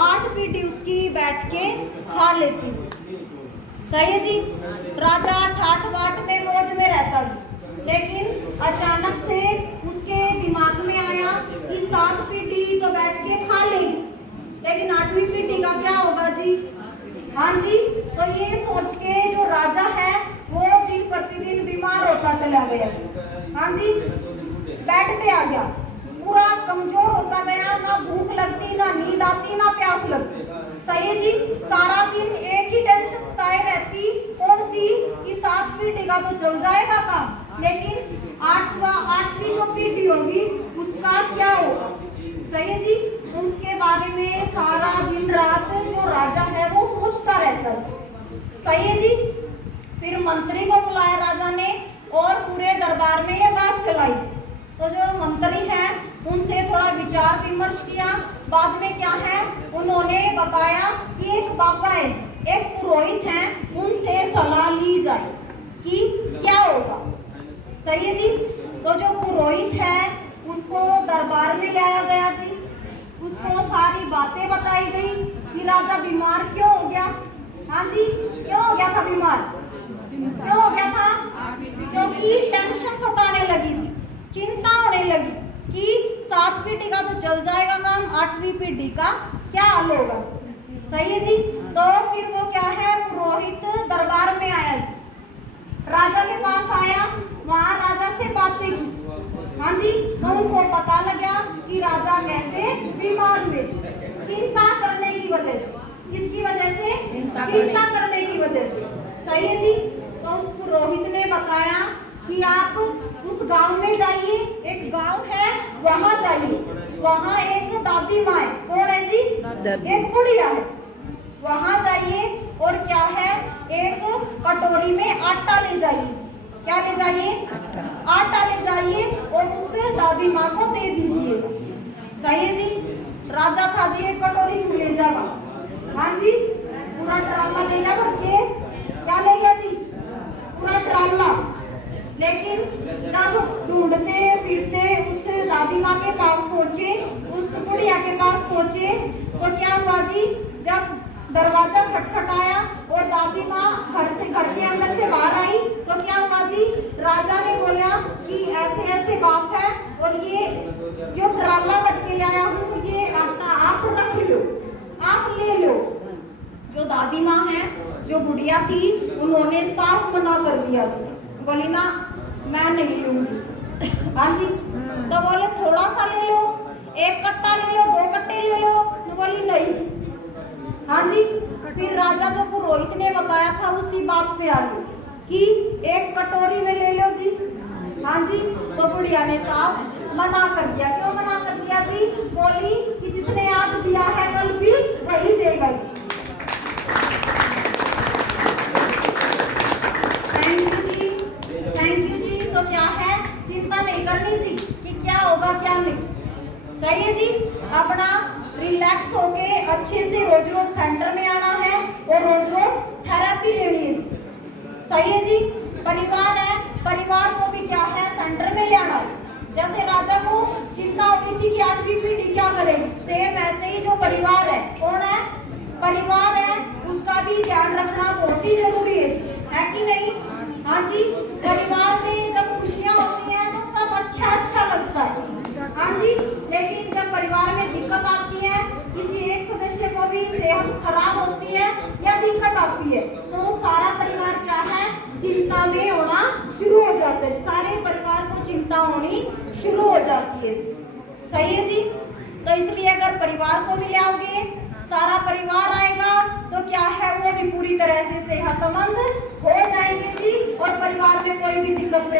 8 पीढ़ी उसकी बैठ के खा लेती थी। सही है जी। राजा ठाठ बाट में मौज में रहता जी, लेकिन अचानक से उसके दिमाग में आया कि 7 पीढ़ी तो बैठ के खा लेगी, लेकिन 8वीं पीढ़ी का क्या होगा जी। हाँ जी। तो ये सोच के जो राजा है वो दिन प्रतिदिन बीमार होता चला गया। हाँ जी। बेड पे आ गया, पूरा कमजोर होता गया, ना भूख लगती, ना नींद आती, ना प्यास लगती। सही है जी। सारा दिन एक ही टेंशन सताए रहती, कौन सी, कि 7 पीढ़ी का तो चल जाएगा काम, लेकिन 8वीं जो पीढ़ी होगी उसका क्या होगा। सही है जी। उसके बारे में सारा दिन रात जो राजा है वो सोचता रहता है। सही है जी। फिर मंत्री को बुलाया राजा ने और पूरे दरबार में ये बात चलाई। तो जो मंत्री हैं उनसे थोड़ा विचार विमर्श किया। बाद में क्या है, उन्होंने बताया कि एक बाबा है, एक पुरोहित हैं, उनसे सलाह ली जाए कि क्या होगा। सही है जी। तो जो पुरोहित है उसको दरबार में लाया गया जी। उसको सारी बातें बताई गई कि राजा बीमार क्यों हो गया। हाँ जी। क्यों हो गया था बीमार, क्यों हो गया था, क्योंकि टेंशन सताने लगी थी, चिंता होने लगी कि 7 पीढ़ी का तो चल जाएगा काम, 8वीं पीढ़ी का क्या हाल होगा। सही है जी। तो फिर वो क्या है, पुरोहित दरबार में आया जी, राजा के पास आया, वहां राजा से बातें की। हाँ जी। तो उनको पता लगा कि राजा कैसे बीमार हुए, चिंता करने की वजह से। किसकी वजह से, चिंता करने की वजह से। सही है जी। तो उस पुरोहित ने बताया कि आप उस गांव में जाइए, एक गांव है वहां जाइए, वहां एक दादी माँ है। कौन है जी, एक बुढ़िया है। वहां जाइए और क्या है, एक कटोरी में आटा ले जाइए। क्या ले जाइए, आटा ले जाइए और उससे दादी माँ को दे दीजिए। सही है जी। राजा था जी, एक कटोरी क्यों ले जाएगा। हाँ जी। पूरा ट्राला ले जा करके, क्या ले गया जी, पूरा ट्राला। लेकिन जब ढूंढते फिरते उस दादी माँ के पास पहुंचे, उस बुढ़िया के पास पहुंचे, तो क्या हुआ जी, जब दरवाजा खटखटाया और दादी माँ घर के अंदर से बाहर आई, तो क्या हुआ जी, राजा ने बोला कि ऐसे ऐसे बात है और ये जो ट्राला करके लाया हूँ ये आटा आप रख लो, आप ले लो। जो दादी माँ है, जो बुढ़िया थी, उन्होंने साफ मना कर दिया, बोली ना मैं नहीं लूंगी। हाँ जी। तो बोले थोड़ा सा ले लो, 1 कट्टा ले लो, 2 कट्टे ले लो। तो बोली नहीं। हाँ जी। फिर राजा जो पुरोहित ने बताया था उसी बात पे आ गई कि 1 कटोरी में ले लो जी। हाँ जी। तो बुढ़िया ने साफ मना कर दिया। क्यों मना कर दिया जी, बोली कि जिसने आज दिया है कल भी वही देगा जी। थैंक यू जी। तो क्या है, चिंता नहीं करनी जी कि क्या होगा क्या नहीं। सही है जी। अपना रिलैक्स होके अच्छे से रोज रोज सेंटर में आना है और रोज रोज थेरेपी लेनी है। सही है जी। परिवार है, परिवार को भी क्या है, सेंटर में ले आना है। जैसे राजा को चिंता होती थी कि 8वीं पीढ़ी क्या करेगी, सेम ऐसे ही जो परिवार है, कौन है, परिवार है, उसका भी ध्यान रखना बहुत ही जरूरी है कि नहीं। हाँ जी। परिवार में जब खुशियाँ होती हैं तो सब अच्छा लगता है। हाँ जी। लेकिन जब परिवार में दिक्कत आती है, किसी एक सदस्य को भी सेहत खराब होती है या दिक्कत आती है, तो सारा परिवार क्या है, चिंता में होना शुरू हो जाता है। सारे परिवार को चिंता होनी शुरू हो जाती है। सही है जी। तो इसलिए अगर परिवार को भी लाओगे, सारा परिवार आएगा, तो क्या है, वो भी पूरी तरह से सेहतमंद हो जाएंगे जी और परिवार में कोई भी दिक्कत